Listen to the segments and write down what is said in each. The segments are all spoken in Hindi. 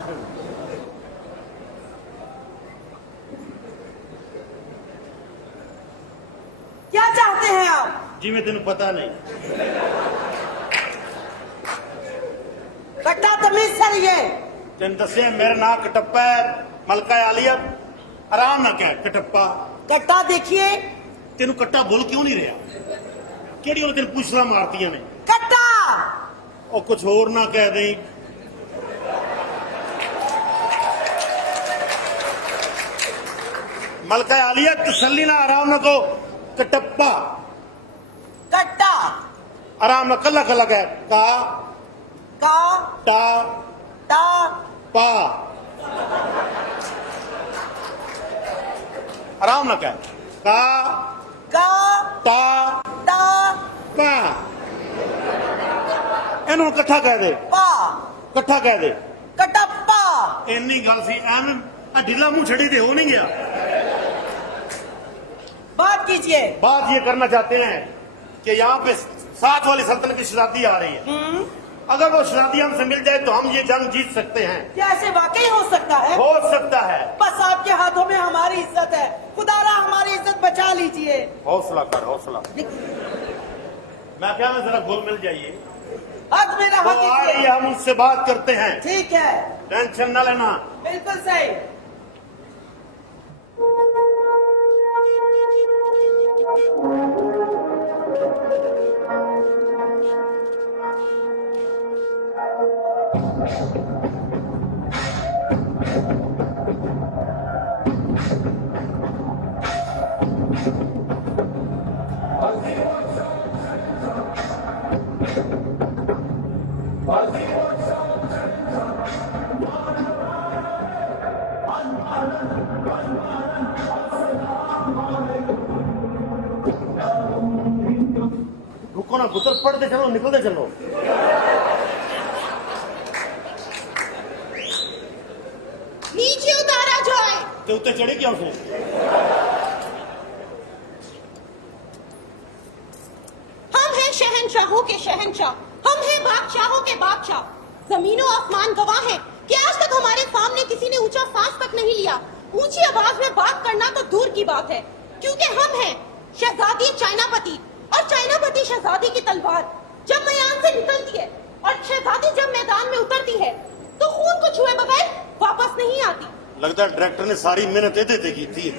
क्या चाहते हैं आप? जी मैं तेन पता नहीं। कट्टा तमीज सर ये तेन दसिया मेरा नाम कटप्पा है, मलका आलिया। आराम ना कह कटप्पा। कट्टा देखिए। तेन कट्टा बोल क्यों नहीं रहा? केड़ी तेन पूछला मारतियां ने? कट्टा और कुछ होर ना कह दे। मलका आलिया तसल्ली ना, आराम ना कहो कटप्पा। कट्टा आराम ना कला कला कह का टा टा पा। आराम ना कह का टा टा पा। इन्हू कट्ठा कह दे, पा कट्ठा कह दे। कटप्पा। इन्नी गल सी एवं ढिला मुंह छड़ी ते हो नहीं गया। बात कीजिए। बात ये करना चाहते हैं कि यहाँ पे साथ वाली सल्तनत की शहजादी आ रही है। अगर वो शहजादी हमसे मिल जाए तो हम ये जंग जीत सकते हैं। क्या ऐसे वाकई हो सकता है? हो सकता है। बस आपके हाथों में हमारी इज्जत है, खुदारा हमारी इज्जत बचा लीजिए। हौसला कर, हौसला। मैं क्या मैं जरा गोल मिल जाइए। हक मेरा वो हक आ रही है, हम उससे बात करते हैं। ठीक है, टेंशन न लेना। बिल्कुल सही। रुको ना, गुतर पड़ते चलो, निकलते चलो। नीचे उतारा जाए। तो उत्ते चढ़ी क्या उसे? हम हैं शहनशाहों के शहनशाह, हम हैं बादशाहों के बादशाह। जमीनों आसमान गवाह है कि आज तक हमारे सामने किसी ने ऊंचा सांस तक नहीं लिया। ऊंची आवाज में बात करना तो दूर की बात है, क्योंकि हम हैं शहजादी चाइनापति और चाइनापति शहजादी की तलवार। जब मैदान से निकलती है और शहजादी जब मैदान में उतरती है तो खून को छुए बगैर वापस नहीं आती। लगता है डायरेक्टर ने सारी मेहनत देते की थी।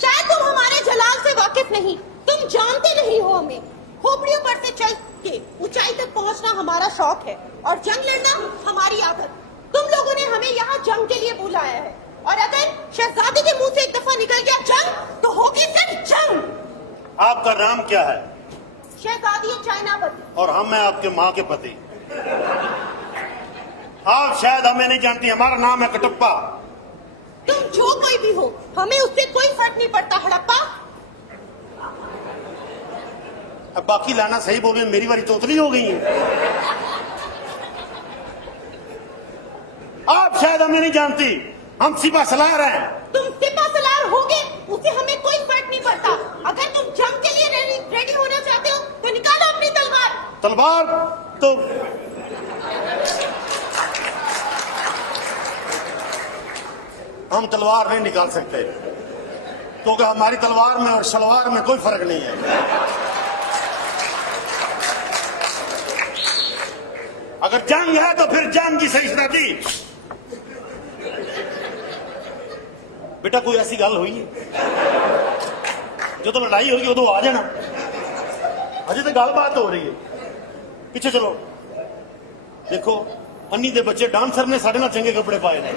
शायद तुम हमारे जलाल से वाकिफ नहीं, तुम जानते नहीं हो हमें। खोपड़ियों पर से चल के ऊंचाई तक पहुंचना हमारा शौक है और जंग लड़ना हमारी आदत। तुम लोगों ने हमें यहाँ जंग के लिए बुलाया है और अगर शहजादी के मुंह से एक दफा निकल गया जंग तो होगी सिर्फ जंग। आपका नाम क्या है? शहजादी चाइनापति। और हम हैं आपके माँ के पति। आप शायद हमें नहीं जानती, हमारा नाम है कटप्पा। तुम जो कोई भी हो, हमें उससे कोई फर्क नहीं पड़ता। हड़प्पा। अब बाकी लाना सही बोल रहे, मेरी बारी तोतली हो गई है। आप शायद हमें नहीं जानती, हम सिपा सलार हैं। तुम सिपा सलार होगे, उससे हमें कोई फर्क नहीं पड़ता। अगर तुम जंग के लिए रेडी होना चाहते हो तो निकालो अपनी तलवार। तलवार तो हम तलवार नहीं निकाल सकते, क्योंकि हमारी तलवार में और सलवार में कोई फर्क नहीं है। अगर जंग है तो फिर जंग की सही शहजादी। बेटा कोई ऐसी गल हुई है जो तो लड़ाई होगी उदो आ जाना। अजे तो गलबात हो रही है, पीछे चलो। देखो अन्नी दे बच्चे डांसर ने साढ़े नाल चंगे कपड़े पाए ने।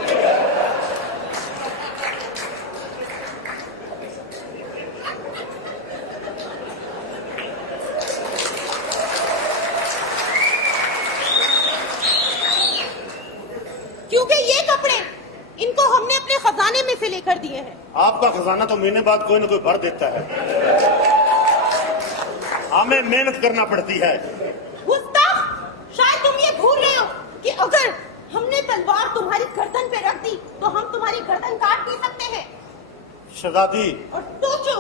क्योंकि ये कपड़े इनको हमने अपने खजाने में से लेकर दिए हैं। आपका खजाना तो महीने बाद कोई ना कोई भर देता है, हमें मेहनत करना पड़ती है। गुस्ताख, शायद तुम ये भूल रहे हो कि अगर हमने तलवार तुम्हारी गर्दन पे रख दी तो हम तुम्हारी गर्दन काट भी सकते हैं। शहजादी, और सोचो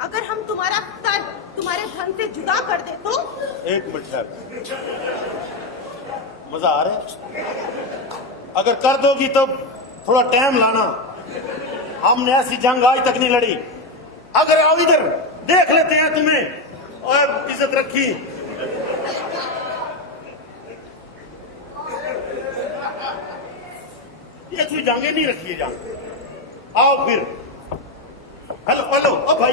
अगर हम तुम्हारा सर तुम्हारे धन से जुदा कर दे तो? एक मिनट ठहर, मजा आ रहा है? अगर कर दोगी तो थोड़ा टाइम लाना, हमने ऐसी जंग आज तक नहीं लड़ी। अगर आओ इधर देख लेते हैं तुम्हें, और इज्जत रखी। ये कोई जंगे नहीं रखी है जंग। आओ फिर। हेलो हेलो, ओ भाई,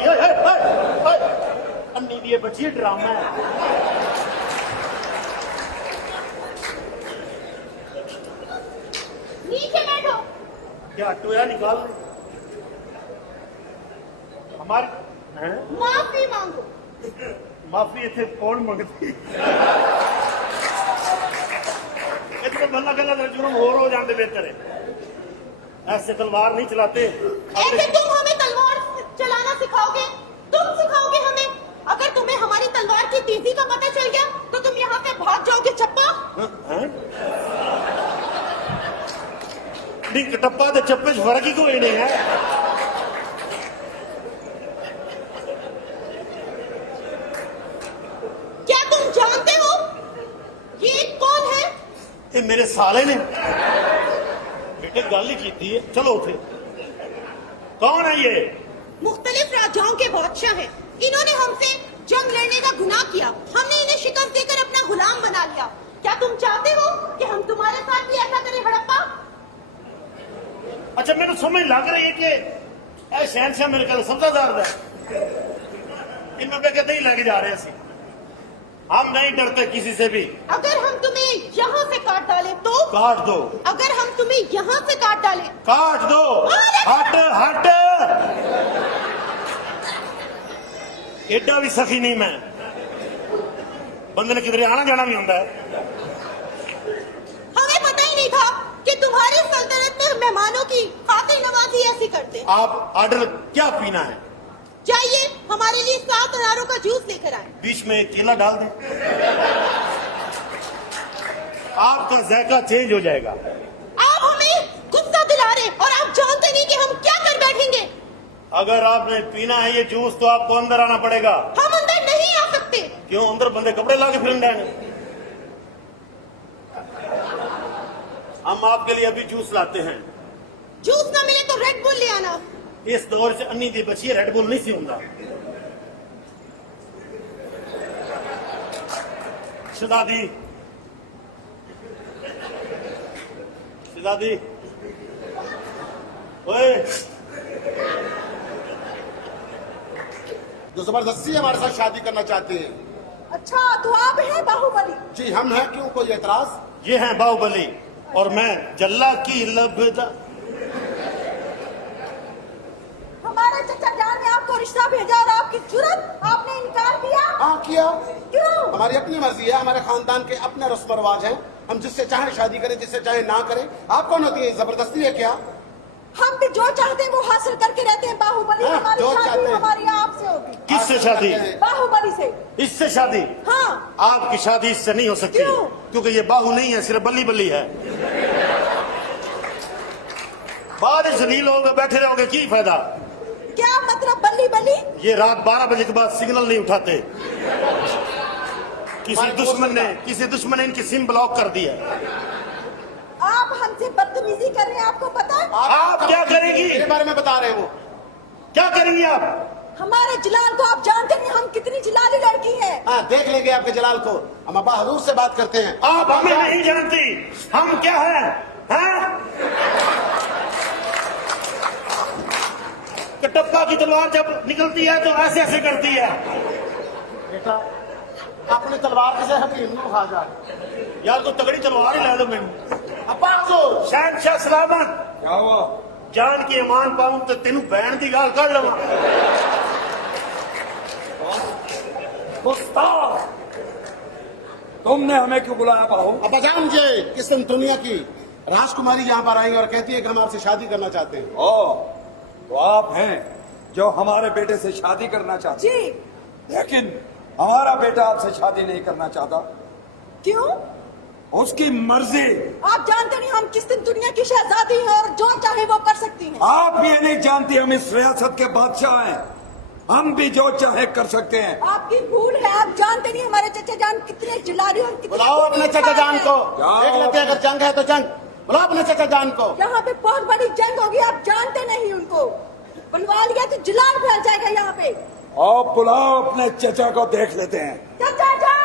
अन्नी दिए बच्ची ड्रामा है। नीचे बैठो। क्या टोया निकाल ले हमारे? हैं? माफी मांगो। माफी इतने कौन मंगती? इतने बल्ला गला जुर्म हो जाते बेहतर है। ऐसे तलवार नहीं चलाते। ऐसे तुम हमें तलवार चलाना सिखाओगे? तुम सिखाओगे हमें? अगर तुम्हें हमारी तलवार की तेजी का पता चल गया तो तुम यहाँ से भाग जाओगे चप्पा। नहीं, टप्पा तो चप्पे च फर्क ही कोई नहीं है। क्या तुम जानते हो ये कौन है? ये मेरे साले ने बेटे गल ही की है। चलो उठे। कौन है ये? मुख्तलिफ राज्यों के बादशाह हैं। इन्होंने हमसे जंग लड़ने का गुनाह किया, हमने इन्हें शिकस्त देकर अपना गुलाम बना लिया। क्या तुम चाहते हो कि हम तुम्हारे साथ भी ऐसा करें हड़प्पा? अच्छा, मैंने समझ लग रही है कि शहनशाह मेरे ख्याल सब्जादार है, इनमें पे नहीं लेके जा रहे हैं। हम नहीं डरते किसी से भी। अगर हम तुम्हें यहाँ से काट डालें तो? काट दो। अगर हम तुम्हें यहाँ से काट डालें? काट दो। हट हट, एडा भी सखी नहीं मैं। बंदे ने किधर आना जाना भी होता है। हमें पता ही नहीं था कि तुम्हारी सल्तनत में मेहमानों की खातिर नवाजी ऐसी करते। आप ऑर्डर क्या पीना है? जाइए हमारे लिए 7 अनारों का जूस लेकर आए। बीच में केला डाल दें, आपका जायका चेंज हो जाएगा। आप हमें गुस्सा दिला रहे और आप जानते नहीं कि हम क्या कर बैठेंगे। अगर आपने पीना है ये जूस तो आपको अंदर आना पड़ेगा। हम अंदर नहीं आ सकते। क्यों? अंदर बंदे कपड़े लाके फिर डालेंगे। हम आपके लिए अभी जूस लाते हैं। जूस ना मिले तो रेड बुल ले आना। इस दौर से अन्नी दी बची रेड बुल नहीं सी होता। शहजादी, शहजादी, ओए, जो जबरदस्ती हमारे साथ शादी करना चाहते हैं। अच्छा, तो आप हैं बाहुबली? जी हम हैं, क्यों कोई एतराज? ये हैं बाहुबली और मैं जल्ला की लबदा। हमारे चचा जान ने आपको रिश्ता भेजा और आपकी जुर्रत, आपने इनकार किया। हाँ किया। क्यों? हमारी अपनी मर्जी है, हमारे खानदान के अपने रस्म रिवाज हैं। हम जिससे चाहे शादी करें, जिससे चाहे ना करें। आप कौन होती है? जबरदस्ती है क्या? हम भी जो चाहते हैं वो हासिल करके रहते हैं बाहुबली। हाँ, हमारी जो शादी चाहते हैं। हमारी आपसे होगी। किससे शादी? बाहुबली से। इससे शादी? हाँ। आपकी शादी इससे नहीं हो सकती। क्यों? क्योंकि ये बाहु नहीं है, सिर्फ बल्ली बल्ली है। बाद जलील होगे, बैठे रहोगे, की फायदा? क्या मतलब बल्ली बल्ली? ये रात 12 बजे के बाद सिग्नल नहीं उठाते। किसी दुश्मन ने इनकी सिम ब्लॉक कर दी है। आप हमसे बदतमीजी कर रहे हैं, आपको पता है? आप क्या करेंगी? मेरे बारे में बता रहे हो? क्या करेंगी आप? हमारे जलाल को आप जानते नहीं हम कितनी जलाली लड़की है। हाँ, देख लेंगे आपके जलाल को। हम अब्बा हजूर से बात करते हैं। आप हमें नहीं जानती, हम क्या हैं? हैं? कटप्पा की तलवार जब निकलती है तो ऐसे ऐसे करती है। बेटा अपनी तलवार से हकीम को खा जा। यार तो तगड़ी तलवार ही ला दो मैंने। अब्बा हजूर। शहनशाह सलामत। क्या हुआ? जान की अमान पाऊं तो तेनू बहन की गाल कर लवा। गुस्ताख, तुमने हमें क्यों बुलाया बाहू? अब्बा जान जी, किस दुनिया की राजकुमारी यहाँ पर आई और कहती है कि हम आपसे शादी करना चाहते हैं। ओ, तो आप हैं जो हमारे बेटे से शादी करना चाहते हैं। जी। लेकिन हमारा बेटा आपसे शादी नहीं करना चाहता। क्यों? उसकी मर्जी। आप जानते नहीं हम किस दुनिया की शहजादी हैं और जो चाहे वो कर सकती हैं। आप ये नहीं जानती हम इस रियासत के बादशाह हैं। हम भी जो चाहे कर सकते हैं। आपकी भूल है, आप जानते नहीं हमारे चचा जान कितने चिल्लारी और कितने बुलाओ अपने चचा जान को, जाओ। देख लेते हैं अगर जंग है तो जंग। बुलाओ अपने चचा जान को। यहाँ पे बहुत बड़ी जंग होगी, आप जानते नहीं उनको। बुलवा लिया तो जिलाल फैल जाएगा यहाँ पे। और बुलाओ अपने चचा को, देख लेते हैं। चचा जान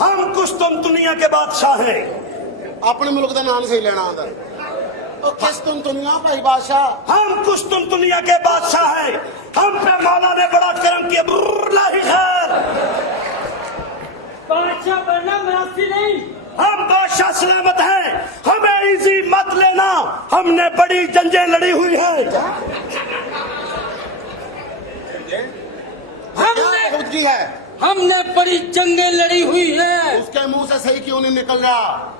हम कुछ तुम दुनिया के बादशाह हैं। अपने मुल्क का नाम सही लेना आंदा। ओ किस तुम दुनिया भाई बादशाह। हम कुछ तुम दुनिया के बादशाह हैं। हम पे मौला ने बड़ा करम किया। लाही खैर, बादशाह बनना मुनासिब नहीं। हम बादशाह सलामत हैं। हमें इजी मत लेना, हमने बड़ी जंगें लड़ी हुई हैं। हमने खुद की है, हमने बड़ी जंगें लड़ी हुई है। उसके मुंह से सही क्यों नहीं निकल रहा।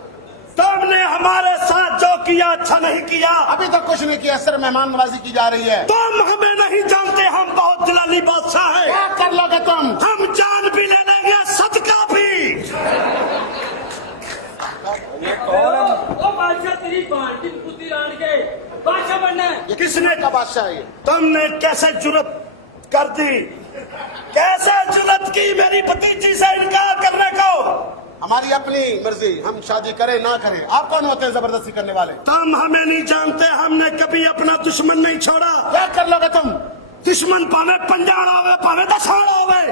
तुमने हमारे साथ जो किया अच्छा नहीं किया। अभी तक कुछ नहीं किया, सिर्फ मेहमान नवाजी की जा रही है। तुम हमें नहीं जानते, हम बहुत जलाली बादशाह हैं। क्या कर लोगे तुम। हम जान भी ले लेंगे, सदका भी। ये कौन है? ओ बादशाह तेरी बांटी पुती रान के बादशाह बनना है। ये किसने का बादशाह है ये। तुमने कैसे जुर्रत कर दी, कैसे जुर्रत की मेरी भतीजी से इनकार करने को। हमारी अपनी मर्जी, हम शादी करें ना करें। आप कौन होते हैं जबरदस्ती करने वाले। तुम हमें नहीं जानते, हमने कभी अपना दुश्मन नहीं छोड़ा। क्या कर लोगे तुम। दुश्मन पावे पंजाड़ आवे, पावे दसाड़ आवे,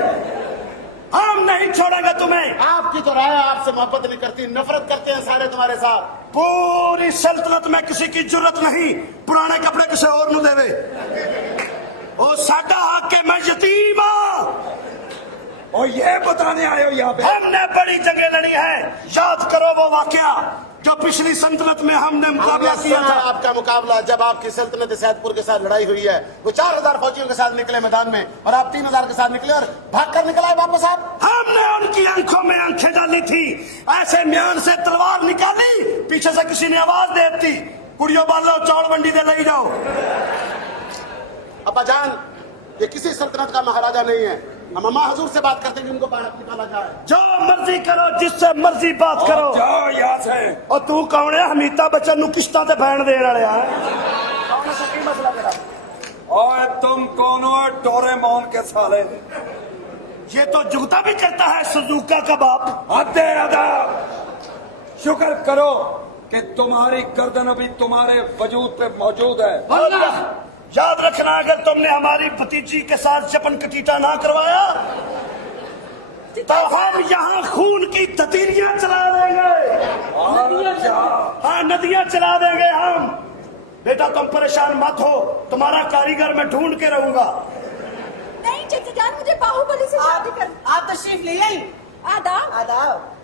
हम नहीं छोड़ेंगे तुम्हें। आपकी तो राय आपसे मोहब्बत नहीं करती, नफरत करते हैं सारे तुम्हारे साथ। पूरी सल्तनत में किसी की जरूरत नहीं पुराने कपड़े किसी और न देवे। ओ साडा हक है, मैं यतीम हूं। और ये बताने आए हो यहाँ पे। हमने बड़ी जंगें लड़ी है। याद करो वो वाकया जो पिछली सल्तनत में हमने मुकाबला किया था। आपका मुकाबला जब आपकी सल्तनत सैदपुर के साथ लड़ाई हुई है, वो 4000 फौजियों के साथ निकले मैदान में और आप 3000 के साथ निकले और भाग कर निकल आए वापस आप। हमने उनकी आंखों में आंखें डाली थी, ऐसे म्यान से तलवार निकाली, पीछे से किसी ने आवाज दे दी, कुड़ियों बालो चौड़ मंडी दे ले जाओ। अब्बा जान, ये किसी सल्तनत का महाराजा नहीं है। हम अम्मा हजूर से बात करते हैं कि उनको बाहर निकाला जाए। जो मर्जी करो, जिससे मर्जी बात करो। जाओ यहाँ से। और तू कौन है? अमिताभ बच्चन नु किस्तां ते बैन देने वाले है। कौन है? सच्ची मसला तेरा। और तुम कौन हो? डोरेमोन के साले। ये तो जुगता भी करता है, सुजुका का बाप। हदे अदा। शुक्र करो कि तुम्हारी गर्दन अभी तुम्हारे वजूद पे मौजूद है। अल्लाह, याद रखना, अगर तुमने हमारी भतीजी के साथ जपन कटीटा ना करवाया तो हम यहाँ खून की ततीरियां चला देंगे। हाँ, नदियां चला देंगे हम। बेटा तुम परेशान मत हो, तुम्हारा कारीगर मैं ढूंढ के रहूंगा। नहीं चचा जान, मुझे बाहुबली से शादी कर। आप तशरीफ ले आई। आदाब। आदाब।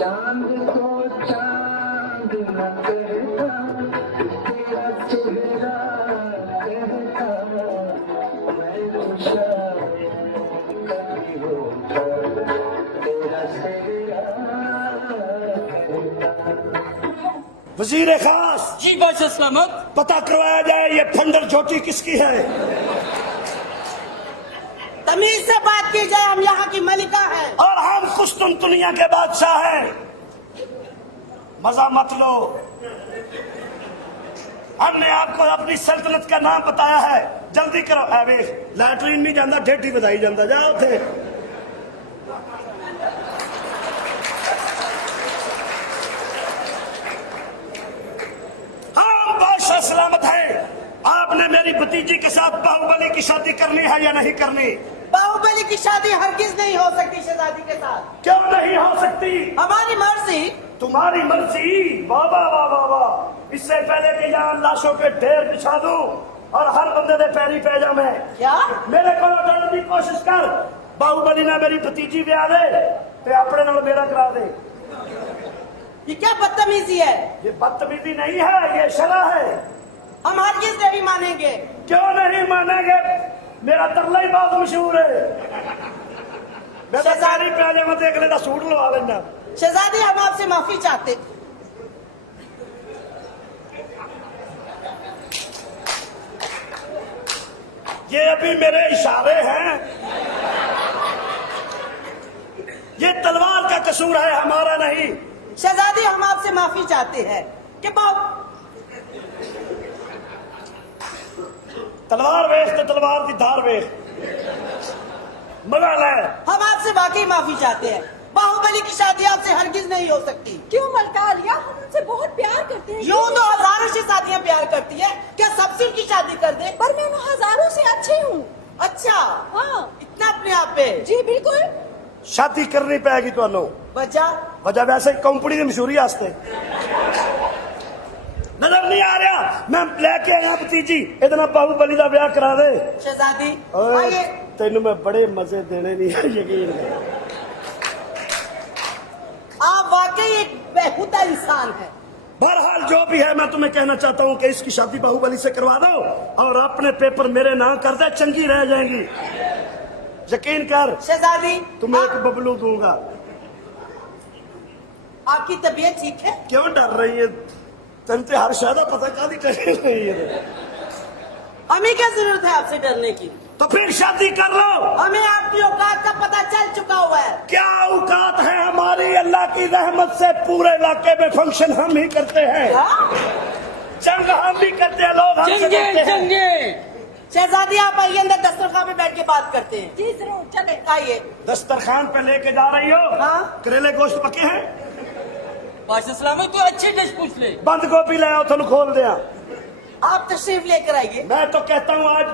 चांद को चांद न करता, तेरा चेहरा कहता, मैं तो शायद कभी होता, तेरा चेहरा कहता। वजीर खास जी बादशाह सलामत। पता करवाया जाए ये फंडर झोटी किसकी है। तमीज से बात की जाए, हम यहाँ की मलिका है। और हम कुस्तुन दुनिया के बादशाह हैं। मजा मत लो, हमने आपको अपनी सल्तनत का नाम बताया है। जल्दी करो। अबे लैटरीन नहीं जाता, ढेठी बधाई जाता, जाओ थे। हम बादशाह सलामत है। आपने मेरी भतीजी के साथ बाहुबली की शादी करनी है या नहीं करनी? बाहुबली की शादी हरगिज नहीं हो सकती शहजादी के साथ। क्यों नहीं हो सकती? हमारी मर्जी। तुम्हारी मर्जी? वाह वाह वाह वाह वाह। इससे पहले कि यहाँ लाशों के ढेर बिछा दूं, और हर बंदे दे पैरी पै जा मैं क्या मेरे को डरने की कोशिश कर बाहुबली ने मेरी भतीजी ब्याह दे ते अपने नाल मेरा करा दे ये क्या बदतमीजी है? ये बदतमीजी नहीं है ये शरा है हम हरगिज नहीं मानेंगे। क्यों नहीं मानेंगे मेरा तरला ही बहुत मशहूर है मैं तो सारी प्याले में देख लेता सूट लवा लेना शहजादी हम आपसे माफी चाहते। ये अभी मेरे इशारे हैं ये तलवार का कसूर है हमारा नहीं शहजादी हम आपसे माफी चाहते हैं कि तलवार वेख तो तलवार की धार वेख मजा ले हम आपसे वाकई माफी चाहते हैं। बाहुबली की शादी आपसे हरगिज नहीं हो सकती। क्यों मलकालिया, हम उनसे बहुत प्यार करते हैं। यूं तो हजारों से शादियां प्यार करती है, क्या सबसे उनकी शादी कर दे? पर मैं उन हजारों से अच्छी हूँ। अच्छा हाँ इतना अपने आप पे? जी बिल्कुल। शादी करनी पैगी तुहानू वजह वजह वैसे कंपनी की मशहूरी वास्ते नजर नहीं आ रहा मैं लेके आया भतीजी इतना बाहुबली का ब्याह करा दे शहजादी ओए, आइए। तेनू मैं बड़े मजे देने नहीं है यकीन कर आप वाकई एक बेहुदा इंसान है। बहरहाल जो भी है मैं तुम्हें कहना चाहता हूँ कि इसकी शादी बाहुबली से करवा दो और अपने पेपर मेरे नाम कर दे चंगी रह जाएंगी यकीन कर शहजादी तुम्हें एक बबलू दूंगा आपकी तबीयत ठीक है? क्यों डर रही है तेन ते हर शायद पता काली टेंशन नहीं है हमें क्या जरूरत है आपसे डरने की? तो फिर शादी कर लो हमें आपकी औकात का पता चल चुका हुआ है। क्या औकात है हमारी अल्लाह की रहमत से पूरे इलाके में फंक्शन हम ही करते हैं हाँ? जंग हम भी करते हैं लोग हमसे डरते हैं शहजादी आप आइए अंदर दस्तरखान पे बैठ के बात करते हैं। जी जरूर चले। आइए। दस्तरखान पे लेके जा रही हो हाँ। करेले गोश्त पके हैं बादशाह सलामत तो अच्छी डिश पूछ ले बंद गोभी ले आओ थोड़ा खोल दिया आप तशरीफ लेकर आइए। मैं तो कहता हूँ आज